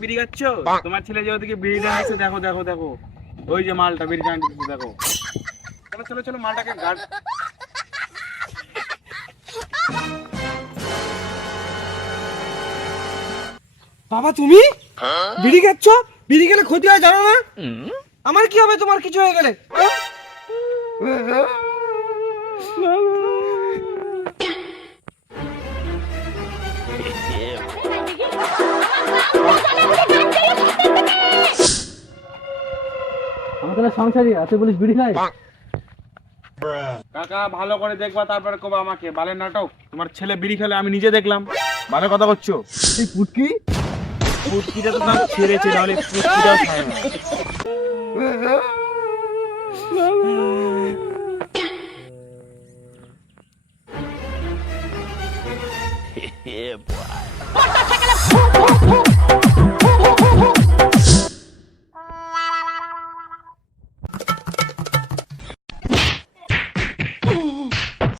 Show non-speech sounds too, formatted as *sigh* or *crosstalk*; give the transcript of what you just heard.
বিড়ি খাচ্ছ তোমার ছেলে যে ওদিকে বিড়ি টানছে দেখো দেখো দেখো ওই যে মালটা বিড়ি টানছে দেখো চলো চলো চলো মালটাকে গাড় বাবা তুমি বিড়ি খাচ্ছ বিড়ি গেলে ক্ষতি হয় জানো না আমার কি হবে তোমার কিছু হয়ে গেলে তাহলে আছে বলিস বিড়ি খাই কাকা ভালো করে দেখবা তারপরে কবা আমাকে। বালের নাটক? তোমার ছেলে বিড়ি খেলে আমি নিজে দেখলাম। ভালো কথা করছ? এই পুটকি? পুটকিটা তো ছেড়েছে নাহলে পুটকিটাও খায় না। *laughs* Yeah, boy.